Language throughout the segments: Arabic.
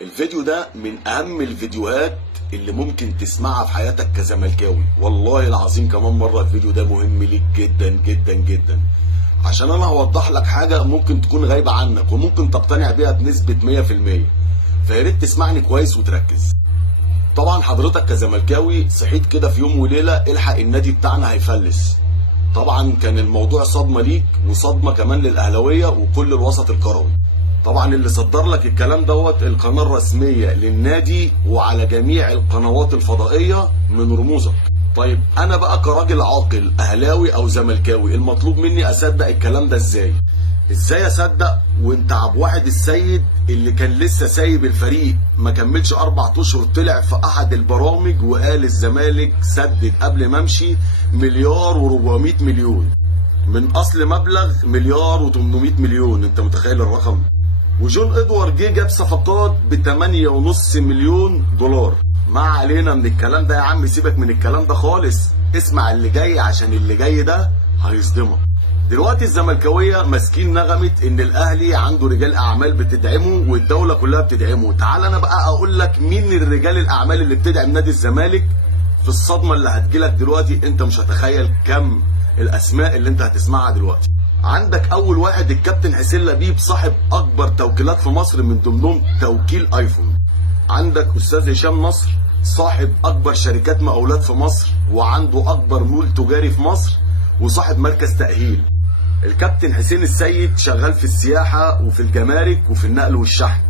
الفيديو ده من اهم الفيديوهات اللي ممكن تسمعها في حياتك كزملكاوي. والله العظيم كمان مرة الفيديو ده مهم ليك جدا جدا جدا، عشان انا هوضح لك حاجة ممكن تكون غايبة عنك وممكن تقتنع بيها بنسبة 100%. فياريت تسمعني كويس وتركز. طبعا حضرتك كزملكاوي صحيت كده في يوم وليلة الحق النادي بتاعنا هيفلس. طبعا كان الموضوع صدمة ليك وصدمة كمان للأهلاوية وكل الوسط الكروي. طبعا اللي صدر لك الكلام دوت القناة الرسمية للنادي وعلى جميع القنوات الفضائية من رموزك. طيب انا بقى كراجل عاقل اهلاوي او زملكاوي المطلوب مني اصدق الكلام ده ازاي؟ ازاي اصدق وانت عبد واحد السيد اللي كان لسه سايب الفريق ما كملش 4 اشهر طلع في احد البرامج وقال الزمالك سدد قبل ما امشي مليار و400 مليون من اصل مبلغ مليار و800 مليون. انت متخيل الرقم؟ وجون ادوارد جه جاب صفقات ب 8.5 مليون دولار. ما علينا من الكلام ده يا عم، سيبك من الكلام ده خالص، اسمع اللي جاي عشان اللي جاي ده هيصدمك. دلوقتي الزملكاويه ماسكين نغمه ان الاهلي عنده رجال اعمال بتدعمه والدوله كلها بتدعمه. تعال انا بقى اقول لك مين الرجال الاعمال اللي بتدعم نادي الزمالك. في الصدمه اللي هتجيلك دلوقتي انت مش هتخيل كم الاسماء اللي انت هتسمعها دلوقتي. عندك اول واحد الكابتن حسين لبيب صاحب اكبر توكيلات في مصر من ضمنهم توكيل ايفون. عندك استاذ هشام نصر صاحب اكبر شركات مقاولات في مصر وعنده اكبر مول تجاري في مصر وصاحب مركز تأهيل. الكابتن حسين السيد شغال في السياحة وفي الجمارك وفي النقل والشحن.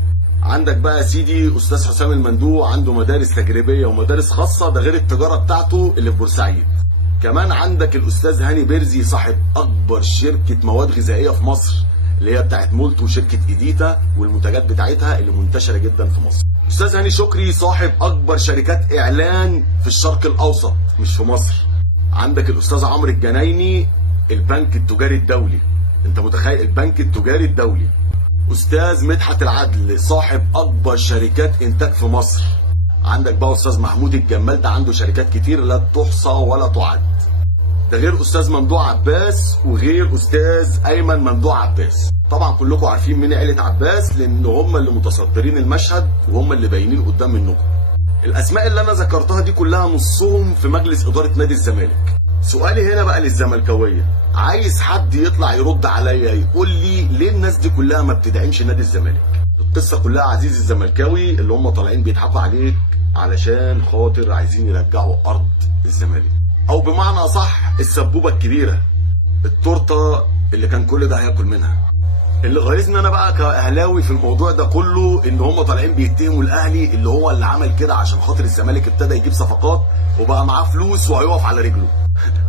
عندك بقى يا سيدي استاذ حسام المندوع عنده مدارس تجريبية ومدارس خاصة، ده غير التجارة بتاعته اللي في بورسعيد. كمان عندك الاستاذ هاني بيرزي صاحب اكبر شركة مواد غذائية في مصر اللي هي بتاعت مولت وشركة ايديتا والمنتجات بتاعتها اللي منتشرة جدا في مصر. استاذ هاني شكري صاحب اكبر شركات اعلان في الشرق الاوسط مش في مصر. عندك الاستاذ عمرو الجنايني البنك التجاري الدولي. انت متخيل البنك التجاري الدولي. استاذ مدحت العدل صاحب اكبر شركات انتاج في مصر. عندك بقى استاذ محمود الجمال ده عنده شركات كتير لا تحصى ولا تعد. ده غير استاذ ممدوح عباس وغير استاذ ايمن ممدوح عباس. طبعا كلكم عارفين مين عيله عباس لان هم اللي متصدرين المشهد وهم اللي باينين قدام منكم. الاسماء اللي انا ذكرتها دي كلها نصهم في مجلس اداره نادي الزمالك. سؤالي هنا بقى للزملكاويه، عايز حد يطلع يرد عليا يقول لي ليه الناس دي كلها ما بتدعمش نادي الزمالك؟ القصه كلها عزيزي الزملكاوي اللي هم طالعين بيضحكوا عليك علشان خاطر عايزين يرجعوا ارض الزمالك، او بمعنى اصح السبوبه الكبيره، التورته اللي كان كل ده هياكل منها. اللي غيظني انا بقى كاهلاوي في الموضوع ده كله ان هم طالعين بيتهموا الاهلي اللي هو اللي عمل كده عشان خاطر الزمالك ابتدى يجيب صفقات وبقى معاه فلوس وهيقف على رجله.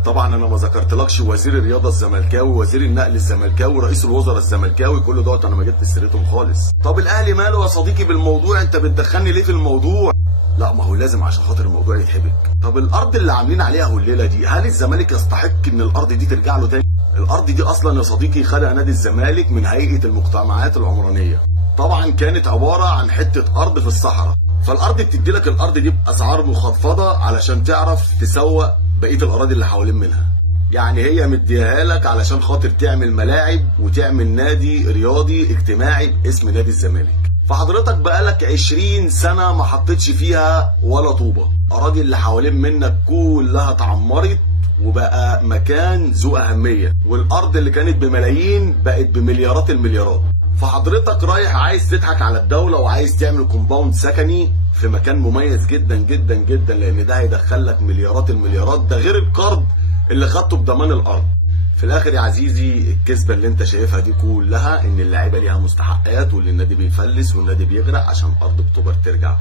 طبعا انا ما ذكرتلكش وزير الرياضه الزملكاوي، وزير النقل الزملكاوي، رئيس الوزراء الزملكاوي، كل دوت انا ما جبت سيرتهم خالص. طب الاهلي ماله يا صديقي بالموضوع؟ انت بتدخلني ليه في الموضوع؟ لا ما هو لازم عشان خاطر الموضوع يتحبك. طب الارض اللي عاملين عليها هليله دي هل الزمالك يستحق ان الارض دي ترجع له تاني؟ الارض دي اصلا يا صديقي خدها نادي الزمالك من هيئه المجتمعات العمرانيه. طبعا كانت عباره عن حته ارض في الصحراء، فالارض بتدي لك الارض دي باسعار مخفضه علشان تعرف تسوق بقيه الاراضي اللي حوالين منها. يعني هي مديها لك علشان خاطر تعمل ملاعب وتعمل نادي رياضي اجتماعي باسم نادي الزمالك. فحضرتك بقالك 20 سنه ما حطيتش فيها ولا طوبه، اراضي اللي حوالين منك كلها اتعمرت وبقى مكان ذو اهميه، والارض اللي كانت بملايين بقت بمليارات المليارات. فحضرتك رايح عايز تضحك على الدوله وعايز تعمل كومباوند سكني في مكان مميز جدا جدا جدا لان ده هيدخل لك مليارات المليارات، ده غير القرض اللي خدته بضمان الارض. في الاخر يا عزيزي الكذبه اللي انت شايفها دي كلها ان اللعيبه ليها مستحقات واللي النادي بيفلس والنادي بيغرق عشان ارض اكتوبر ترجع.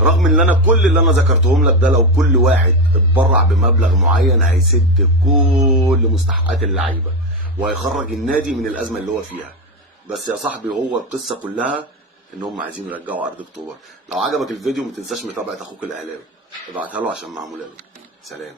رغم ان انا كل اللي انا ذكرتهم لك ده لو كل واحد اتبرع بمبلغ معين هيسد كل مستحقات اللعيبه وهيخرج النادي من الازمه اللي هو فيها. بس يا صاحبي هو القصه كلها ان هم عايزين يرجعوا ارض اكتوبر. لو عجبك الفيديو ما تنساش متابعه اخوك الاهلاوي، ابعتها له عشان معموله له. سلام.